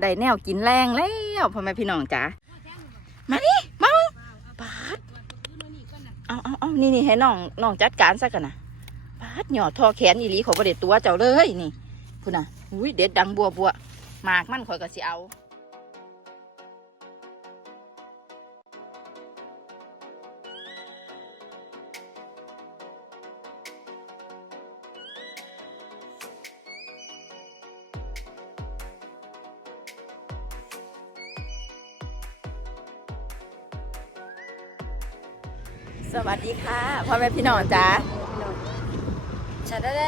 ได้แนวกินแรงแล้วพ่อแม่พี่น้องจ๋ามาดิมาปาดเอาเอาเอานี่นี่ให้น้องน้องจัดการซะกันนะปาดหยอดทอแขนอีหลีเขาบ่ได้ตัวเจ้าเลยนี่คุณนน่ะอุ้ยเด็ดดังบัวบัวหมากมันข่อยก็สิเอา แม่พี่น้องจ๋าชาดาแด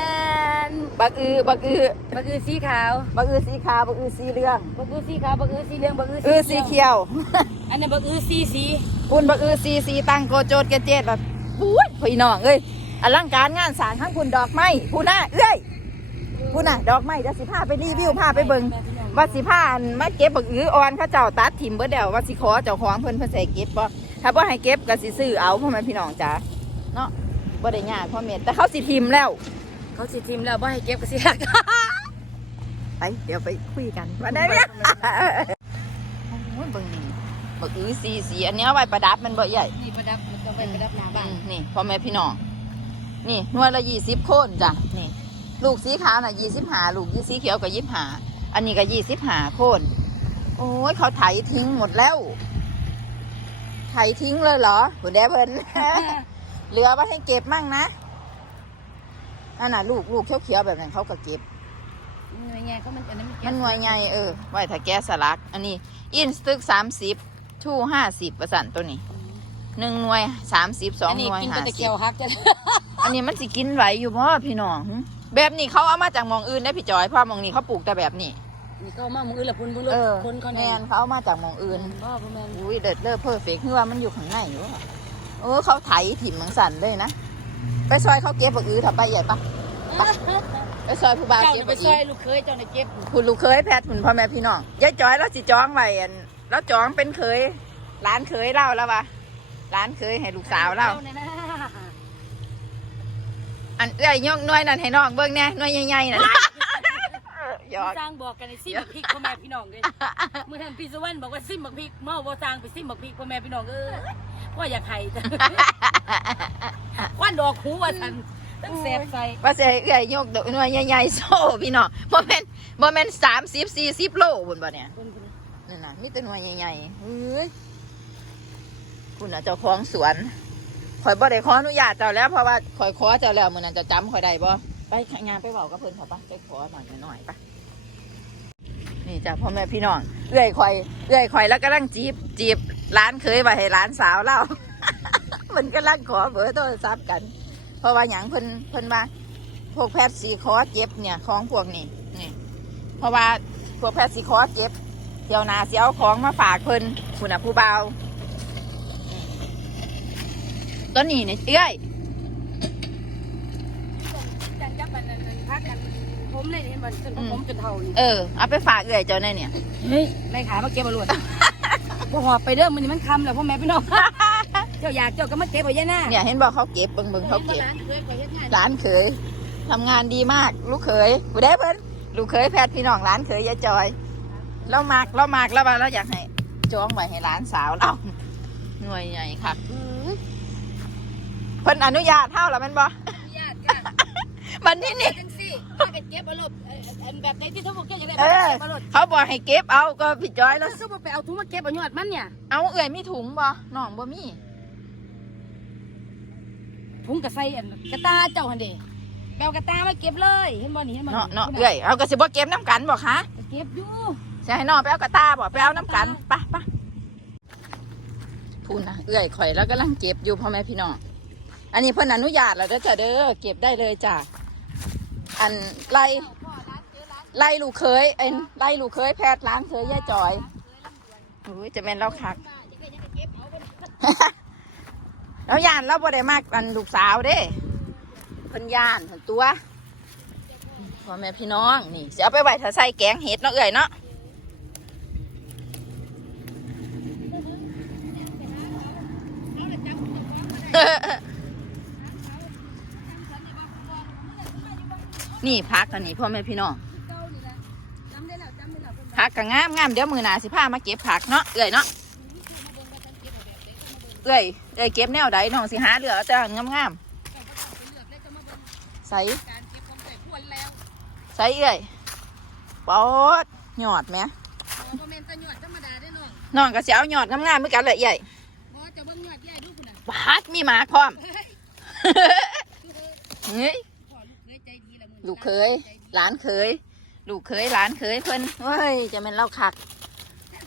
นบักอือบักอือบักอือสีขาวบักอือสีขาวบักอือสีเหลืองบักอือสีขาวบักอือสีเหลืองบักอืออือสีเขียว อันนั้นบักอือสีสีคุณบักอือสีสีตั้งโกโจดเกเจ็ดแบบปุ้ยพี่น้องเอ้ยอลังการงานสร้างทั้งคุณดอกไม้ผู้น่ะเอ้ยผู้น่ะดอกไม้เดี๋ยวสิพาไปรีวิวพาไปเบิ่งว่าสิพาอันมาเก็บบักอืออ่อนเข้าเจ้าตัดถิ่มเบิดเดียวว่าสิขอเจ้าของเพิ่นเพิ่นใส่เก็บบ่ถ้าบ่ให้เก็บก็สิซื้อเอาพ่อแม่พี่น้องจ๋า เนาะบ่ได้ยากพ่อแม่แต่เขาสิทิมแล้ว เขาสิทิมแล้วบ่ให้เก็บก็สิหักไปเดี๋ยวไปคุยกันมาได้ไหมโอ้ยเบิ่งนี่บักอือสีสีอันเนี้ยไว้ประดับมันบ่ใหญ่นี่ประดับมันต้องไปประดับหน้าบ้านอืมนี่พ่อแม่พี่น้องนี่หน่วยละยี่สิบโคนจ้ะนี่ลูกสีขาวน่ะยี่สิบหาลูกยี่สีเขียวก็ยี่สิบหาอันนี้ก็ยี่สิบหาโคนโอ้ยเขาไถทิ้งหมดแล้วไถทิ้งเลยเหรอคุณแดเพิ่น เหลือไว้ให้เก็บมั่งนะอันน่ะลูกลูกเขียวๆแบบนั้นเขาก็เก็บหน่วยงานเขามันอันนั้นมันหน่วยใหญ่เออไว้ถ้าแกะสลัก อันนี้ อินสตึกสามสิบทูห้าสิบประสันตัวนี้หนึ่งหน่วยสามสิบสองหน่วยกินห้าแต่สิเกีบยวหักจ้ะอันนี้มันสิกินไหวอยู่พ่อพี่น้องหึแบบนี้เขาเอามาจากหมองอื่นได้พี่จอยเพ่อมองนี้เขาปลูกแต่แบบนี้นี่ก็มามึงอื่นละพุ่นบุญเออคนเขาแมแน่นเขาเอามาจากหมองอื่นบ่บ่แม่นอุ้ยเด็ดเลิศเพอร์เฟกต์คือว่ามันอยู่ข้างในอยู่อะ เออเขาไถถิ่มมังสันเลยนะ ไปซอยเขาเก็บบักอือทำไปใหญ่ปะไปไปซอยผู้บ่าวเจ้าเก็บน่ะไปบักซอืออยลูกเคยเจ้าน่ะเก็บคุณลูกเคยแพทย์คุณพ่อแม่พี่น้องยายจอยแล้วสิจ้องไว้อันแล้วจ้องเป็นเคยร้านเคยเล่าแล้วปะร้านเคยให้ลูกสาวเล่า เนี่ยนะอันเอ้ยยกหน้อยนั่นให้น้องเบิ่งแน่หน้อยใหญ่ๆนั่น หยอก สร้างบอกกันในซิมบักพริกพ่อแม่พี่น้องเลยเมื่อท่านพี่สุวรรณบอกว่าซิมบักพริกเมาบ่สร้างไปซิมบักพริกพ่อแม่พี่น้องเออ ว่าอยากให้จ้ะวันดอกหูว่าท่านตั้งแสบใส่ว่าจะให้เอ้ยยกหน่วยใหญ่ๆโซ่พี่น้องบ่แม่นบ่แม่นสามสิบสี่สิบโลบุญบ่เนี่ยคนคนนั่นน่ะนี่แต่หน่วยใหญ่ๆเฮ้ยคุณน่ะเจ้าของสวนข่อยบ่ได้ขออนุญาตเจ้าแล้วเพราะว่าข่อยขอเจ้าแล้วมื้อนั้นเจะจำข่อยได้บ่ไปงานไปเว้ากับเพิ่นเถอะปะไปขอหน่อยหน่อยๆปะนี่จ้ะพ่อแม่พี่น้องเอื้อยข่อยเอื้อยข่อยแล้วกำลังจีบจีบ ร้านเคยไว้ให้ร้านสาวเล่ามันกำลังขอเบอร์โทรศัพท์กัน เพราะว่าหยังเพิ่นเพิ่นว่าพวกแพทย์สีขอเจ็บเนี่ยของพวกนี้นี่เพราะว่าพวกแพทย์สีขอเจ็บเดี๋ยวหนาสิเอาของมาฝากเพิ่นคุณน่ะผู้เบาวต้นนี้นี่เอ้ยจังจับมันนั่นพักกันผมเลยเห็นมันจนผมจนเท่านี่เออเอาไปฝากเอ้ยเจ้าแน่เนี่ยเฮ้ยไม่ขายมาเก็บมาลวด บ่หอบไปเด้อมันนี่มันคำแล้วพ่อแม่พี่น้อง เจ้าอยากเจ้าก็มาเก็บเอาเยอะหน้าเนี่ยเห็นบอกเขาเก็บเบิ่งเบิ่งเขาเก็บร้านเคยไปเฮ็ดงานร้านเขยทำงานดีมาก ลูกเขยกูได้เพิ่นลูกเขยแพทย์พี่น้องร้านเขยยายจอยเรามากเรามากแล้วว่าเราอยากให้จองไว้ให้ร้านสาวเราหน่วยใหญ่ค่ะเพิ่นอนุญาตเท่าแล้วแม่นบ่ญาติกันมันนี่นี่ จังซี่ถ้าเกิดเก็บเอาลบเอ่ออันแบบไหนที่ทุกคนเก็บอยากได้เออเก็บมาลดเขาบอกให้เก็บเอาก็พี่จอยแล้แล้ววซุปไปเอาถุงมาเก็บเอายอดมันเนี่ยเอาเอื่อยมีถุงบ่น้องบ่มีถุงกระใส่อันกระตาเจ้าหันเด้แปลกระตามาเก็บเลยเห็นบ่นี่เห็นบ่เนาะเนาะเอื่อยเอาก็สิบ่เก็บน้ำกันบ่คะเก็บอยู่จะให้น้องไปเอากระตาบ่ไปเอาน้ำกันไปะปะพูดนะเอื่อยข่อยแล้วกำลังเก็บอยู่พ่อแม่พี่น้องอันนี้เพิ่นอนุญาตแล้วเด้อจ้ะเด้อเก็บได้เลยจ้ะ อันไล่ไล่ลูกเคยเอ็นไล่ลูกเคยแพทย์ร้านเคยย่าจอยอุ้ยจะเป็นเราคักแล้วยานเราบ่ได้มากอันลูกสาวเด้เพิ่นยานเพิ่นตัวพ่อแม่พี่น้องนี่จะเอาไปไว้ถ้าใส่แกงเห็ดเนาะเอ่ยเนาะ นี่พักอันนี้พ่อแม่พี่น้องจำได้แล้วจำได้แล้วเพิ่นผักก็งามงามเดี๋ยวมือหนาสิพามาเก็บผักเนาะเอื่อยเนาะเอื่อยเอื่อยเก็บแนวใดน้องสิหาเหลือแต่งามงามๆใส่การเก็บของใส่พวนแล้วใส่เอื่อยปอดหยอดไหมบ่บ่แม่นแตะหยอดธรรมดาเด้อน้องน้องก็สิเอาหยอดงามๆเหมือนกันเลยเอื่อยบ่จะเบิ่งหยอดใหญ่ดูพุ่นน่ะบาดมีหมาพร้อมเฮ้ย ละมึงลูกเคยหลานเคยลูกเคยหลานเคยเพิ่นเฮ้ยจะเป็นเล่าคัก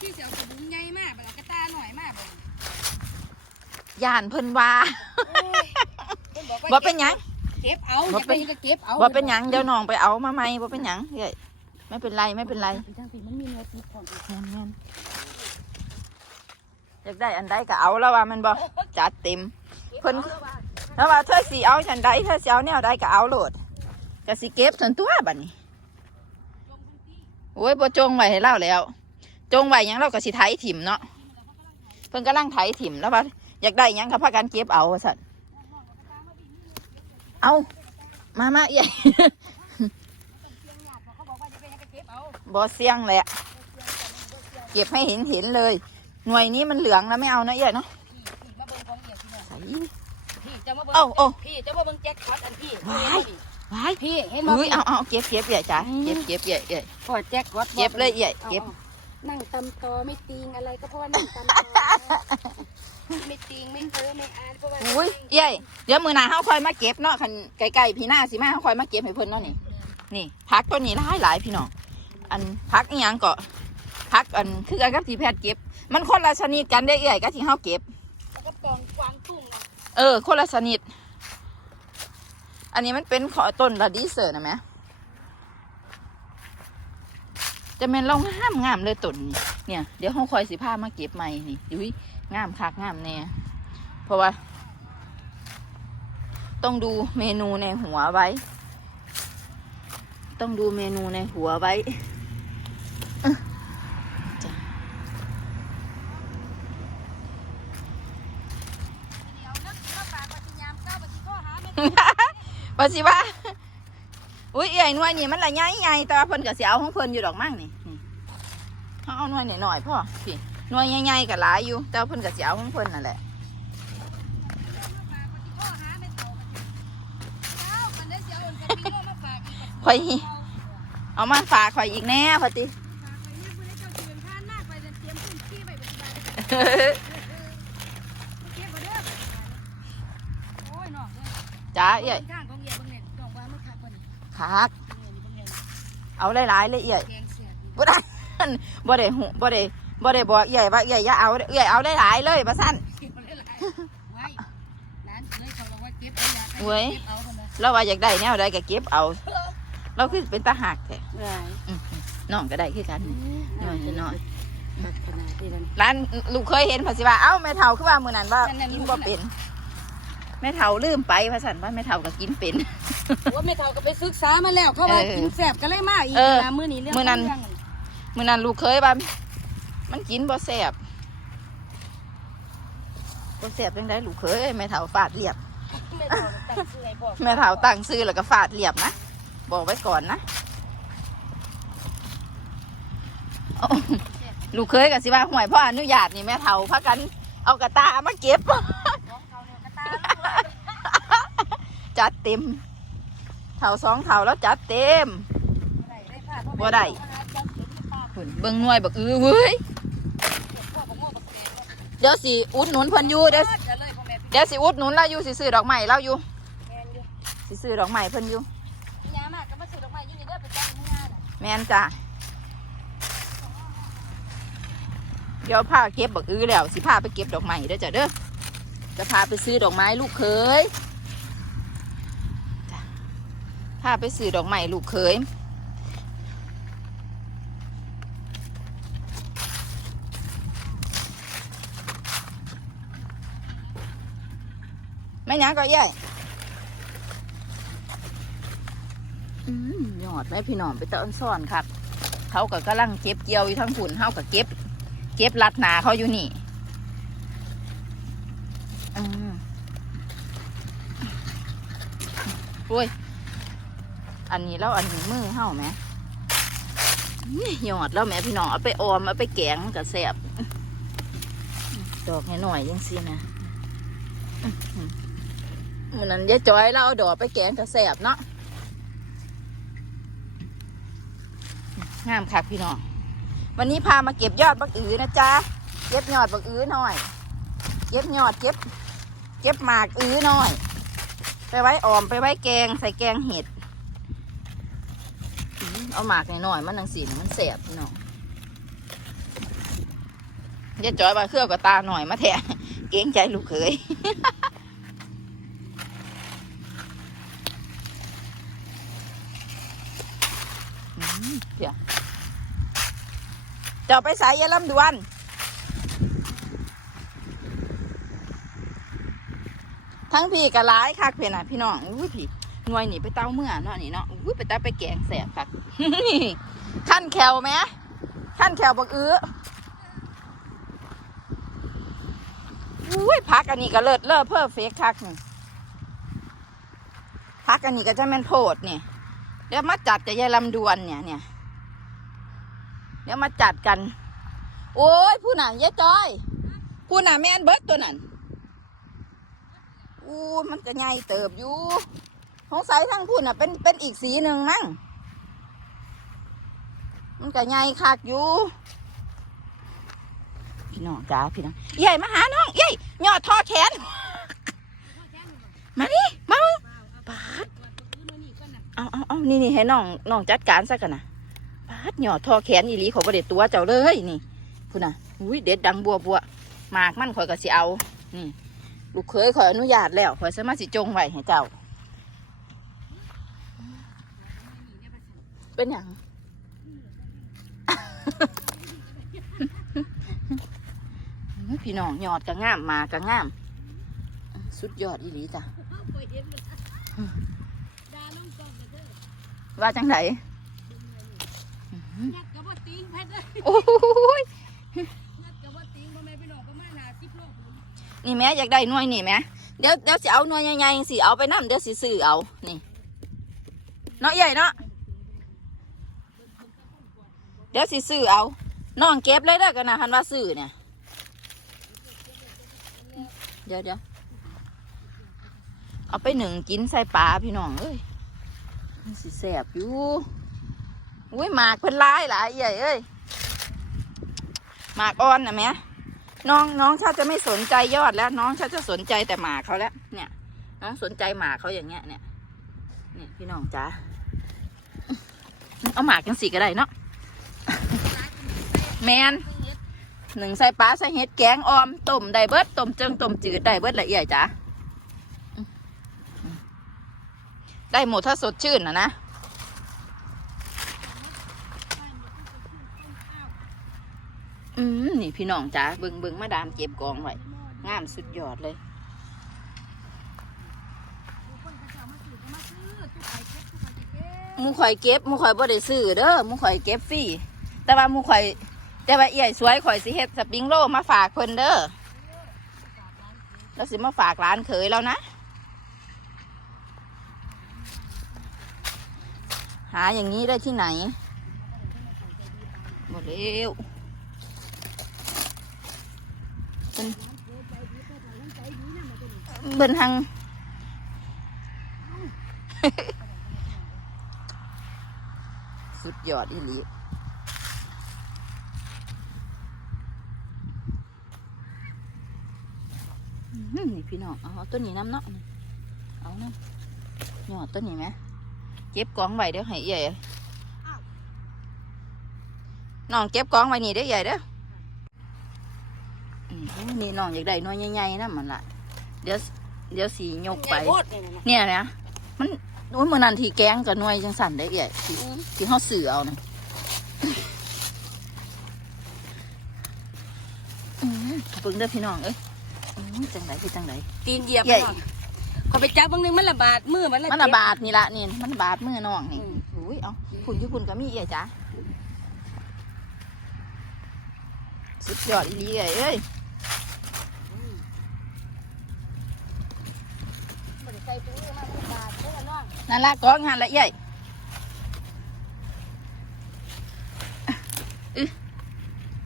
ที่เสียวกระบุงใหญ่มากบัดเอากระตาหน่อยมากบัดย่านเพิ่นว่าโอ้ยเพิ่นบอกว่าบ่เป็นหยังเก็บเอาบ่อย่าเป็ไปนก็เก็บเอาบ่เป็นหยังเดี๋ยวน้องไปเอามาใหม่บ่เป็นหยังเฮ้ยไม่เป็นไรไม่เป็นไรทางที่มันมีเนื้อติดของแม่นแม่นอยากได้อันใดก็เอาแล้วว่ามันบ่จัดเต็มเพิ่นแล้วว่าเธอสิเอาฉันใดเธอสิเอาแนวใดก็เอาโลด ก็สิเก็บส่วนตัวบัดนี้โอ้ยบ่จงไว้ให้เล่าแล้ว จงไว้หยังเราก็สิไถถิ่มเนาะเพิ่นกำลังไถถิ่มแล้วว่าอยากได้หยังก็พากันเก็บเอาว่าซั่นเอามามาเอ้ยเขาบอกว่าจะไปให้ไปเก็บเอาบ่เสี่ยงแหละเก็บให้เห็นเห็นเลย หน่วยนี้มันเหลืองแล้วไม่เอานะเอ้ยเนาะพี่มาเบิ่งของเอียพี่น้องใส่พี่จะมาเบิ่งเอ้าเอ้าพี่จะมาเบิ่งแจ็คพอตอันพี่ว้าย ว้ายพี่เห็นบ่อุ้ยเอาเอาเก็บเก็บเอ้ยจ้ะเก็บเก็บเอ้ยเอ้ยพอแจ็คพอตเก็บเลยเอ้ยเก็บ นั่งตำตอไม่ติงอะไรก็เพราะว่านั่งตำตอไม่ติงไม่เพ้อไม่อ่านเพราะว่าอุ้ยเอ้ยเดี๋ยวมือหน้าเฮาคอยมาเก็บเนาะคันไกลๆพี่หน้าสิมาเฮาคอยมาเก็บให้เพิ่นเนาะนี่ นี่พักต้นนี้หลายหลายๆพี่น้องอันพักอีหยังก็พักอันคือกันกับที่แพทย์เก็บ มันคนละชนิดกันได้เอ้ยกับที่เฮาเก็บแล้วก็กองกวางตุ้งเออคนละชนิด อันนี้มันเป็นขอต้นระดีเซอร์นะแม่จะเป็นเรางามงามเลยต้นนี้เนี่ย เดี๋ยวเขาคอยสีผ้ามาเก็บใหม่นี่อุ้ยงามคักงามแน่เพราะว่า ต้องดูเมนูในหัวไว้ ต้องดูเมนูในหัวไว้เอ้อจ้ะ เดี๋ยวนึกว่าปากปฏิญามเก้าปฏิข้อหาไม่ ว่าสิว่าอุ้ยเอ้ยหน่วยนี่มันละใหญ่ใหญ่แต่ว่าเพิ่นก็สิเอาของเพิ่นอยู่ดอกมั่งนี่นี่เขาเอาหน่วยหน่อยๆพ่อพี่หน่วยใหญ่ๆก็หลายอยู่ แต่ว่าเพิ่นก็สิเอาของเพิ่นนั่นแหละข้อหาไม่เท่าเอ้ามันได้เสียอุ่นกับพี่มาฝากอีกข่อยเอามาฝากข่อยอีกแน่พอติฝากไปเนี่ยคุณได้เจ้าเตือนท่านหน้าไปเตรีย บ่นี่คักบางเนี่ยเอาหลายๆเลยเอ้ยแกงเสียดีบ่ได้บ่ได้หูบ่ได้บ่ได้บอกเอ้ยว่าเอ้ยอย่าเอาเด้อเอ้ยเอาหลายๆเลยว่าซั่นเก็บมาหลายๆไว้ร้านเคยเขาบอกว่าเก็บเอาอยากให้เว้ยเก็บเอาคนละเราว่าอยากได้แนวใดก็เก็บเอา เราคือเป็นตาหักแท้หลายอื้อน้องก็ได้คือกันนี่น้อยน้อยขนาดนี้มันร้านลูกเคยเห็นภาษีว่าเอ้าแม่เฒ่าคือว่ามื้อนั้นว่านั่นๆกินบ่เป็น แม่เฒ่าลืมไปภาษาว่าแม่เฒ่าก็กินเป็น ว่าไม่เท่าก็ไปศึกษามาแล้วเขาว่าเออกินแสบก็เลยมาอีกเออนะมื้อนี้เรื่องมื้อนั้นเรื่องมื้อนั้นลูกเคยว่ามันกินบ่แซ่บบ่แซ่บจังไดลูกเคยแม่เฒ่าฟาดเรียบ ไม่เท่าตั้งชื่อให้บอกแม่เฒ่าตั้งชื่อแล้วก็ฟาดเรียบนะ บอกไว้ก่อนนะโอ้ลูกเคยก็สิว่าห่วยพ่ออนุญาตนี่แม่เฒ่าพากัน เอากระตามาเก็บ ของเขาเนี่ยกระตาลูก จัดเต็มเถาสองเถาแล้วจัดเต็มได้ได้เพราะบ่ได้เบิ่งหน่วยบักอือเว้ยเดี๋ยวสิอุดหนุนเพิ่นอยู่เดี๋ยวเดี๋ยวสิอุดหนุนเราอยู่สิซื้อดอกไม้เราอยู่สิซื้อดอกไม้เพิ่นอยู่ยามนี่านน่ะแมนจ้ะเดี๋ยวพาเก็บบักอือแล้วสิพาไปเก็บดอกไม้เด้อจ้ะเด้อจะพาไปซื้อดอกไม้ลูกเคยจ้ะ พาไปซื้อดอกไม้ลูกเคยไม่หยังก็ย่ยอืมยอดแม่พี่น้องไปตะอ้นซ่อนครับ เขาก็กำลังเก็บเกี่ยวอยู่ทั้งฝุ่นเขาก็เก็บ เก็บรัดหนาเขาอยู่นี่อืมโอันนี้แล้วอันนี้มือเห่าไหมหยอดแล้วแม่พี่น้องเอาไปออมเอาไปแกงมันก็แซ่บดอกหน่อยๆยังสินะมันนั้นยายจอยเราเอาดอกไปแกงก็แซ่บเนาะงามค่ะพี่น้องวันนี้พามาเก็บยอดบักอือนะจ๊ะเก็บยอดบักอือหน่อย เก็บยอดเก็บ เก็บหมากอือหน่อย ไปไว้ออมไปไว้แกงใส่แกงเห็ด เอาหมากหน่อยๆมันนังสีมันแสบพี่น้องอย่าจอยมาเครื่องกับตาหน่อยมาแทะเกรงใจลูกเขยเดี๋ยวจะไปสายยาลำดวนทั้งพี่กับร้ายคักเพียน่ะพี่น้องอุ้ยพี่หน่วยหนีไปเต้าเมื่อเนาะนี่เนาะอุ้ยไปเต้าไปแกงแสบคัก ขั้นแขวไหมขั้นแขวบักอื้ออุ้ยพักอันนี้ก็เลิศเลิศเพิ่มเฟกคักนี่พักอันนี้ก็จะแม่นโพดนี่ยเดี๋ยวมาจัดกับยายลำดวนเนี่ยเนี่ยเดี๋ยวมาจัดกัน โอ้ยผู้หน่ะยายจอย ผู้หน่ะแม่นเบิดตัวนั้นอู้มันก็ใหญ่เติบอยู่สงสัยทั้งพุ่นอะเป็นเป็นอีกสีหนึ่งมั้ง มันก็ใหญ่คักอยู่ พี่น้องจ้าพี่น้องใหญ่มาหาน้องใหญ่หยอดทอแขน มาดิมาเบิ่งปาดเอาเอาเอานี่นี่ให้น้องน้องจัดการซะกันนะปาดหยอดทอแขนอีหลีของประเด็ดตัวเจ้าเลยนี่พุ่นน่ะอุ้ยเด็ดดังบัวบัวหมากมันข่อยก็สิเอานี่ลูกเคยขออนุญาตแล้วขอยสามารถสิจงไว้ให้เจ้า เป็นอย่าง พี่น้องยอดก็งามหมาก็งาม สุดยอดอีหลีจ้ะว่าจังไหนยัดกับว่าติงแพทย์เลยโอ้ยยัดกับว่าติงพ่อแม่พี่น้องประมาณห้าสิบโลนี่แม่อยากได้หน่วยนี่แม่เดี๋ยวเดี๋ยวสิเอาหน่วยใหญ่ๆสิเอาไปนํเดี๋ยวสิซื้อเอานี่เนาะใหญ่เนาะ เดี๋ยวสิซื้อเอาน้องเก็บเลยเด้กันนะคันว่าซื้อเนี่ยเดี๋ยวเดี๋ยวเอาไปหนึ่งกินใส่ปลาพี่น้องเอ้ยมันสิแสบอยู่อุ้ยหมากเพิ่นหลายหลายใหญ่เอ้ยหมากอ่อนนะแม่น้องน้องชาจะไม่สนใจยอดแล้ว น้องชาจะสนใจแต่หมาเขาแล้ว เนี่ยน้องสนใจหมาเขาอย่างเงี้ยเนี่ยเนี่ยพี่น้องจ้าเอาหมากกันสีก็ได้เนาะ แมนหนึ่งใส่ปลาใส่เห็ดแกงออมต้มได้เบิดต้มเจิงต้มจืดได้เบิดละเอียดจ้าได้หมดถ้าสดชื่นนะนะอืมนี่พี่น้องจ้าเบิงเบิงมาดามเก็บกองไว้งามสุดยอดเลยมูข่อยเก็บมูข่อยบ่ได้ซื้อเด้อมูข่อยเก็บฟรีแต่ว่ามูข่อย แต่ว่าเอี่ยสวยข่อยสิเฮ็ดสปริงโรลมาฝากเพิ่นเด้อแล้วสิมาฝากร้านเคยแล้วนะ หาอย่างนี้ได้ที่ไหนหมดเร็วเบิ่นทางสุดยอดอีหลีอื้อหือ นี่พี่น้อง เอาต้นนี้น้ำเนาะเอาน้ำยอดต้นนี้ไหมเก็บกองไว้เดี๋ยวให้ใหญ่น้องเก็บกองไว้นี่เด้อใหญ่เด้อืนี่น้องอยากได้น้อยใหญ่ๆนะมันละเดี๋ยวเดี๋ยวสียกไป เนี่ยนะ มันโอ้ยมื่อนั้นทีแกงกับน่วยจังสันได้เอี่ยที่ที่เขาสื่อเอานะอืมเบิ่งเด้อพี่น้องเอ้ย จังไดคือจังไดตีนเหยียบใหญ่เขาไปจับบางนึงมันระบาดมือมันละมันระบาดนี่ละนี่มันบาดมือน้องนี่อืมอุ้ยเอาคุณที่คุณก็มีเอี่ยจ้ะสุดยอดอีหลีเอ้ยเอ้ยใส่ถุงมือมาระบาดเด้อน้องนั่นละกองงานละเอ้ย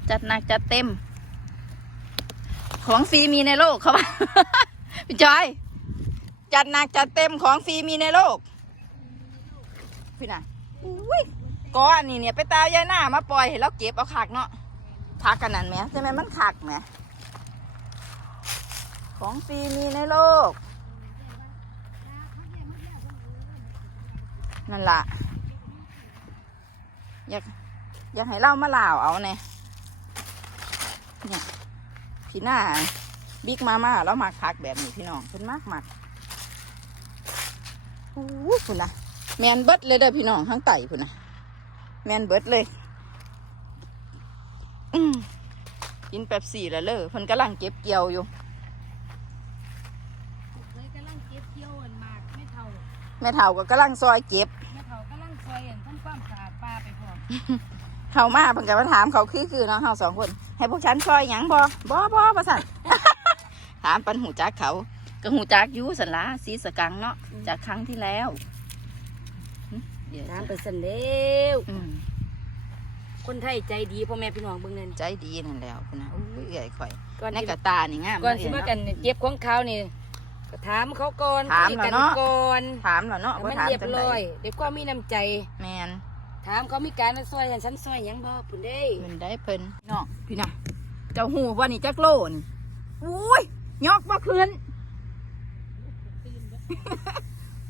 จัดหนักจัดเต็ม ของฟรีมีในโลกเขาว่าพี่จอย จัดหนักจัดเต็มของฟรีมีในโลก พี่น่ะอุ้ยก้อนนี่เนี่ยไปตายายหน้ามาปล่อยให้เราเก็บเอาขากเนาะพักกันนั่นไหมใช่ไหมมันขากไหมของฟรีมีในโลก นั่นล่ะ อยากอยากให้เล่ามาล่าเอาเนี่ยเนี่ย พี่หน้าบิ๊กมามาแล้วหมักผักแบบนี้พี่น้องเป็นมากหมักโอ้โหคุณนะแมนเบิดเลยเด้อพี่น้องทั้งไต่คุณนะแมนเบิดเลยอืมกินแป๊บสี่แล้วเลยเพิ่นกำลังเก็บเกี่ยวอยู่เลยกำลังเก็บเกี่ยวอันหมากไม่เท่าแม่เฒ่าก็กำลังซอยเก็บแม่เท่ากำลังซอยอันทำความสะอาดปลาไปพร้อมเขามาเพิ่นก็มาถามเขาคือคือเนาะเฮาสองคน ให้พวกฉันซอยหยังบ่บ่บ่ประสัน ถามปันหูจักเขา ก็หูจักอยู่สันละสีสกังเนาะ จากครั้งที่แล้วหึเดี๋ยวน้ำไปจะสันเร็วอืมคนไทยใจดีพ่อแม่พี่น้องเบิ่งนั่นใจดีนั่นแล้วคุณนะอุ้ยใหญ่ข่อยก่อนในที่กระตานี่งามก่อนเลยสิมาเนาะกันเจ็บของเขานี่ก็ถามเขาก่อนถามคุยแล้วกันเนาะก่อนถามแล้วเนาะให้ว่ามันถามเรียบจังไดร้อยเดี๋ยวก็มีน้ำใจ แมน ถามเขามีการมาซอยฉันฉันซอยหยังบ่ปุ่นเด้เพิ่นได้เพิ่นเนาะพี่น่ะเจ้าหูว่านี่จักโลนอุ้ยยอกบ่คืน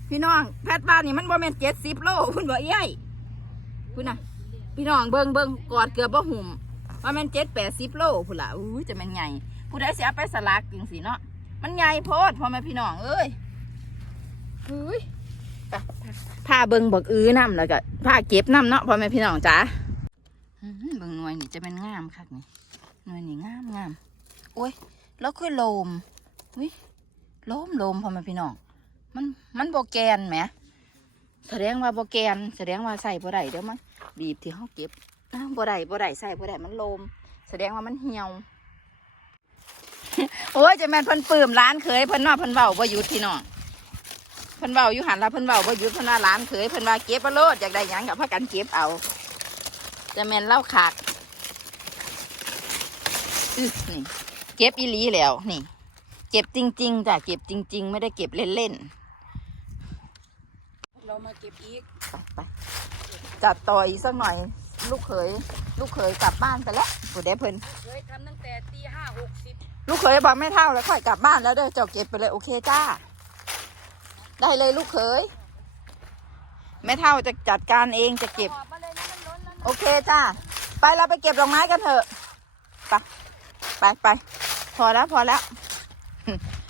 พี่น้องแพทย์บ้านนี่มันบ่แม่นเจ็ดสิบโลคุณบ่เอ้ยคุณน่ะ พี่น้องเบิ่งเบิ่งกอดเกือบบ่หุ่มว่าแม่นเจ็ดแปดสิบโลพุ่นล่ะอุ้ยจะแม่นใหญ่ผู้ใดสิเอาไปสลักจังสิเนาะมันใหญ่โพดพ่อแม่พี่น้องเอ้ยอุ้ย ไปพาเบิ่งบักอื้อน้ำแล้วก็พาเก็บน้ำเนาะพ่อแม่พี่น้องจ้าอื้อหือเบิ่งหน่วยนี่จะเป็นงามคักนี่หน่วยนี่งามงามโอ้ยแล้วคือโลมอุ้ยโลมโลมพ่อแม่พี่น้อง มันมันโบแกนแหมแสดงว่าโบแกนแสดงว่าใส่บ่ได้เดี๋ยวมันบีบที่เขาเก็บอ้าวบ่ได้บ่ได้ใส่บ่ได้มันโลม แสดงว่ามันเหี่ยวโอ้ยจะแม่นเพิ่นปื้มร้านเคยเพิ่นว่าเพิ่นเว้าบ่หยุดพี่น้อง เพิ่นเว้าอยู่หันละเพิ่นเว้าบ่หยุดเพิ่นว่าร้านเคยเพิ่นว่าเก็บเอาโลดอยากได้หยังกับพากันเก็บเอาจะแม่นเล่าขากอื้อนี่เก็บอีหลีแล้วนี่ เก็บจริงๆจ้ะเก็บจริง ๆ ไม่ได้เก็บเล่นๆเรามาเก็บอีกไปจัดต่ออีกสักหน่อย ลูกเขยลูกเขยกลับบ้านไปแล้วผู้เด้เพิ่นเคยทำตั้งแต่ตีห้าหกสิบลูกเขยบอกไม่เท่าแล้วค่อยกลับบ้านแล้วเด้อเจ้าเก็บไปเลยโอเคจ้า ได้เลยลูกเขยแม่เท่าจะจัดการเองจะเก็บออกมาเลยนะมันล้นแล้วนะโอเคจ้าไปเราไปเก็บดอกไม้กันเถอะไปไปไปพอแล้วพอแล้ว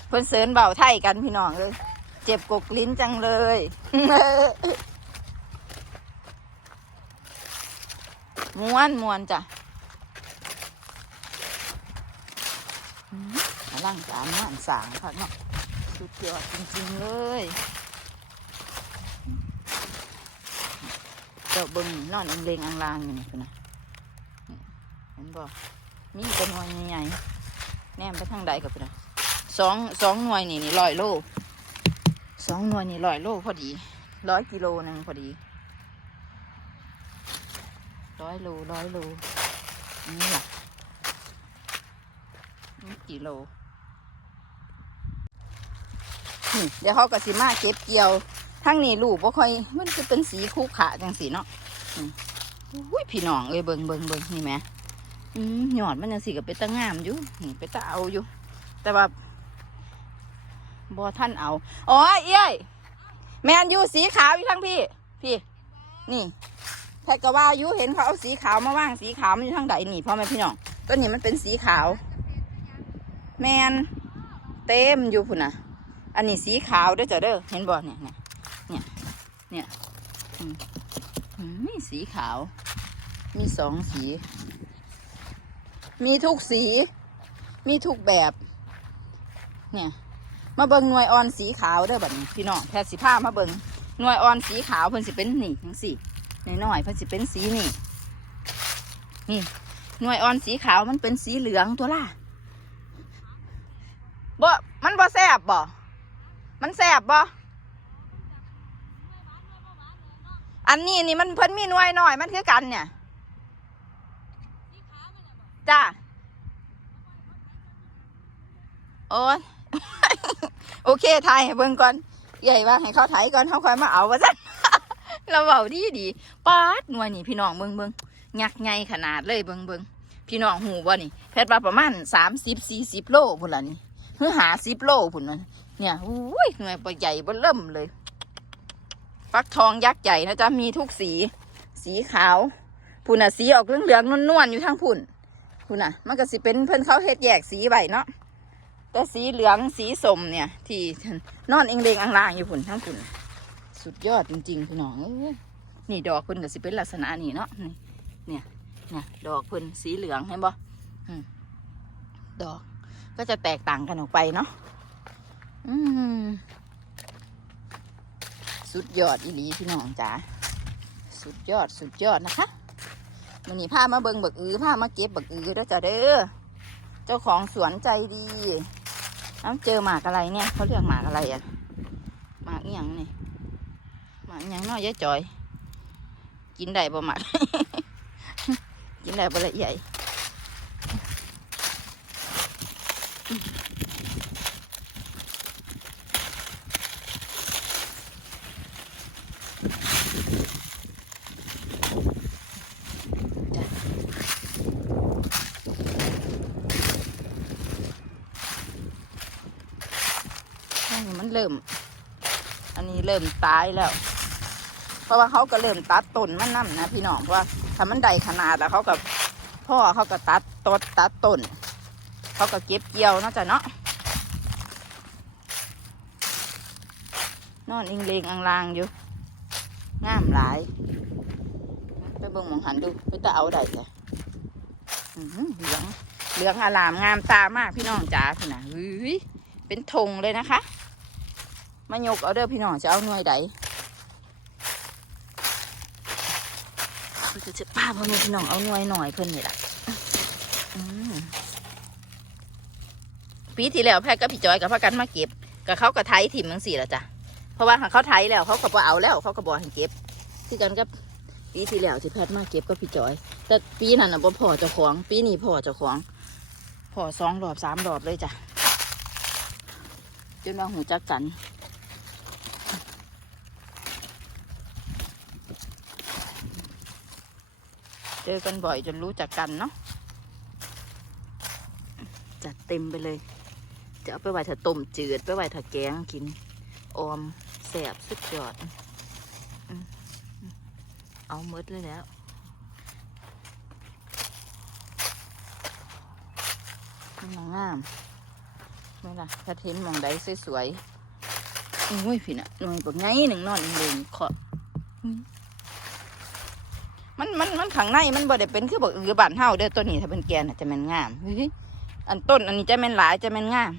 เพิ่นเสินเบาไทยกันพี่น้องเลย เจ็บกกลิ้นจังเลย ม้วนม้วนจ้ะอลังการงานสางค่ะเนาะ สุดยอดจริงๆเลยเจ้าเบิ้งนอนเองเลงอังลางอยู่นี่คุณนะนี่เห็นบ่มีแตัวหน่วยใหญ่ๆแนมไปทางใดกับคุณนะสองสองหน่วยนี่นี่ร้อยโลสองหน่วยนี่ร้อยโลพอดีร้อยกิโลนึงพอดีร้อยโลร้อยโลนี่ล่ะนี่กี่โล นี่เดี๋ยวเขาก็สิมาเก็บเกี่ยวทั้งนี้ลูกบ่ค่อยมันจะเป็นสีคู่ขาจังสีเนาะอุ้ยพี่น้องเอ้ยเบิ่งเบิ่งเบิ่งนี่แหมอืมหยอดมันจังสีก็เป็นตางามอยู่นี่เป็นตาเอาอยู่ แต่ว่าบ่ท่านเอาอ๋อเอ้ยแมนยูสีขาวอยู่ทั้งพี่ พี่ นี่แพทย์ก็ว่ายูเห็นเขาเอาสีขาวมาว่างสีขาวมันอยู่ทางใดนี่พ่อแม่พี่น้องต้นนี้มันเป็นสีขาว แมนเต็มอยู่พุ่นน่ะ อันนี้สีขาวเด้อจ้ะเด้อเห็นบ่เนี่ยเนี่ยเนี่ยเนี่ยมีสีขาว มีสองสี มีทุกสี มีทุกแบบ เนี่ย มาเบิงหน่วยออนสีขาวเด้อบัดนี้พี่น้องแพทย์สีผ้ามาเบิงหน่วยออนสีขาวเพิ่นสิเป็นนี่จังสี่น้อยๆเพิ่นสิเป็นสีนี่นี่หน่วยออนสีขาวมันเป็นสีเหลืองตัวล่ะบ่ มันบ่แซบบ่ มันแสบบ่อันนี้นี่มันเพิ่นมีหน่วยหน่อยมันคือกันเนี่ยจ้าโอ้โอเคถ่ายเบิ่งก่อน ใหญ่ว่าให้เขาถ่ายก่อนเขาคอยมาเอาว่าซั่นเราเบาดีดีปาดหน่วยนี่พี่น้องเบิ่งเบิ่งยักษ์ใหญ่ขนาดเลยเบิ่งเบิ่งพี่น้องหูบ่นี่เพชรว่าประมาณสามสิบสี่สิบโลพุ่นละนี่เพื่อหาสิบโลพุ่นมัน เนี่ยอุ้ยหน่วยปใหญ่เบ่เริ่มเลย ฟักทองยักษ์ใหญ่นะจ๊ะมีทุกสี สีขาวพุ่นน่ะสีออกเหลืองๆนวลๆอยู่ทั้งพุ่นพุ่นน่ะ มันก็สิเป็นเพิ่นเขาเฮ็ดแยกสีไว้เนาะแต่สีเหลืองสีสมเนี่ย ที่นอนเองเลงอังลางอยู่พุ่นทั้งพุ่นสุดยอดจริงๆพี่น้องนี่ดอกเพิ่นก็สิเป็นลักษณะนี้เนาะเนี่ยเนี่ยดอกเพิ่นสีเหลืองเห็นบ่ดอกก็จะแตกต่างกันออกไปเนาะ สุดยอดอีหลีพี่น้องจ๋าสุดยอดสุดยอดนะคะวันนี้พามาเบิงบักอือพามาเก็บบักอือเด้อจ้าเด้อเจ้าของสวนใจดีน้ำเจอหมากอะไรเนี่ยเขาเรียกหมากอะไรอะหมากอย่างนี่หมาหยังน้อยยายจอย กินได้บ่หมักกินได้บ่ละใหญ่ยจ้ะมันเริ่ม อันนี้เริ่มตายแล้ว เพราะว่าเขาก็เริ่มตัดต้นมันนั่นะพี่น้องเพราะว่าถ้ามันใดขนาดแล้วเขากับพ่อเขาก็ตัดต้นตัดต้นเขาก็เก็บเกี่ยวเนาจะเนาะนอนอิงเลงอังลางอยู่งามหลายไปเบิ่งมองหันดูไปตะเอาได้เลยเหลืองเหลืองอลามงามตามากพี่น้องจ๋าพี่นะเฮ้ยเป็นธงเลยนะคะ มายกเอาเด้อพี่น้องจะเอาหน่วยใดคือจะป้าพ่อแม่พี่น้องเอาหน่วยหน่อยเพิ่นนี่แหละปีที่แล้วแพทย์กับพี่จอยกับพ่อกันมาเก็บกับเขากับไทยถิ่มทั้งสี่ละจ้ะเพราะว่าเขาไทยแล้วเขาก็บอเอาแล้ว เขาก็บอกให้เก็บที่กันกับปีที่แล้วที่แพทย์มาเก็บกับพี่จอย แต่ปีนั้นน่ะบ่พอเจ้าของ ปีนี้พอเจ้าของพอสองรอบสามรอบเลยจ้ะจนว่าหูจักกัน เจอกันบ่อยจนรู้จักกันเนาะจัดเต็มไปเลย จะเอาไปไว้ถ้าต้มจืด ไปไว้ถ้าแกงกิน ออมแสบสุดยอดอืมเอาหมดเลยแล้วมันงามไม่ล่ะถ้าเทนมองใดสวยๆอุ้ยพี่น่ะหน่อยแบบไงหนึ่งนอนเองขอ มันมันมันข้างในมันบ่ได้เป็นคือบอกอือบานเฮาเด้อต้นนี้ถ้าเป็นแกนน่ะจะแม่นงามเฮ้ยอันต้นอันนี้จะแม่นหลายจะแม่นงาม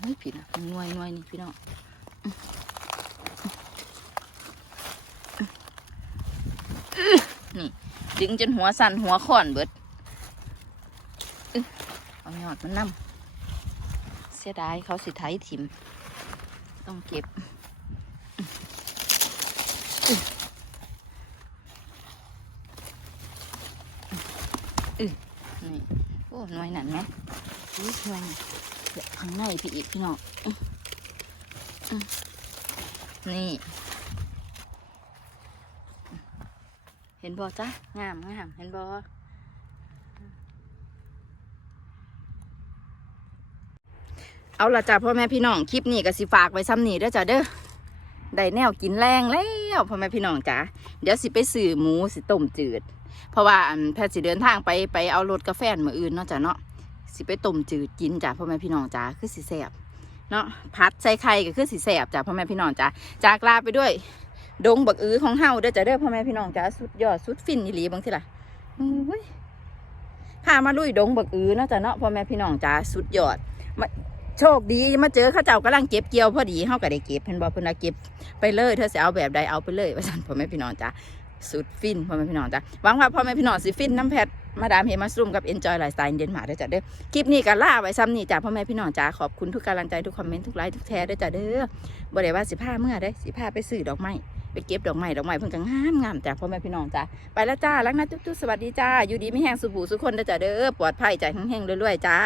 เฮ้ยพี่นะมันหน่วยหน่วยนี่พี่น้องนี่ดึงจนหัวสั่นหัวขอนเบิดเอายอดมันนำเสียดายเขาสิไทยทิมต้องเก็บ นี่โอ้หน่วยนั่นไหมอุ้ยหน่วยเดี๋ยวข้างในพี่อีกพี่น้องนี่เห็นบอจ้ะงามงามเห็นบอเอาละจ้ะพ่อแม่พี่น้อง คลิปนี้ก็สิฝากไว้ซ้ำนี่เด้อจ้ะเด้อ ได้แนวกินแรงแล้วพ่อแม่พี่น้องจ้ะเดี๋ยวสิไปสื่อหมูสิต้มจืด เพราะว่าแพทย์สิเดินทางไปไปเอารถกาแฟนมืออื่นเนาะจ้ะเนาะสิไปต้มจืดกินจ้ะพ่อแม่พี่น้องจ้าคือสิแสบเนาะพัดใส่ไข่ก็คือสิแสบจ้ะพ่อแม่พี่น้องจ้าจากลาไปด้วย ดงบักอื้อของเฮาเด้อจ้ะเด้อพ่อแม่พี่น้องจ้าสุดยอดสุดฟินอีหลีบางทีล่ะอุ้ยพามาลุยดงบักอื้อเนาะจ้ะเนาะพ่อแม่พี่น้องจ้าสุดยอดมา โชคดีมาเจอเข้าเจ้ากำลังเก็บเกี่ยวพอดีเฮาก็ได้เก็บเห็นบ่เพิ่นว่าเก็บไปเลยเธอสิเอาแบบใดเอาไปเลยว่าซั่นพ่อแม่พี่น้องจ้าสุดฟินพ่อแม่พี่น้องจ้ะหวังว่าพ่อแม่พี่น้องสิฟินน้ำแพทมาดามเฮมาสรุมกับ Enjoy ไลฟ์สไตล์เดนมาร์กด้อจ้ะเด้อคลิปนี้ก็ล่าไว้ซ้ำนี่จ้ะพ่อแม่พี่น้องจ้าขอบคุณทุกกำลังใจทุกคอมเมนต์ทุกไลค์ทุกแชร์ด้อจ้ะเด้อบ่ได้ว่าสิพาเมื่อได้สิพาไปซื้อดอกไม้ไปเก็บดอกไม้ดอกไม้เพิ่นก็งามงามจ้ะพ่อแม่พี่น้องจ้ะไปแล้วจ้ารักนะจุ๊บๆสวัสดีจ้าอยู่ดีไม่แห้งสุบูสุคนด้อจ้าเด้อปลอดภัยใจแห้งๆรวยๆจ้า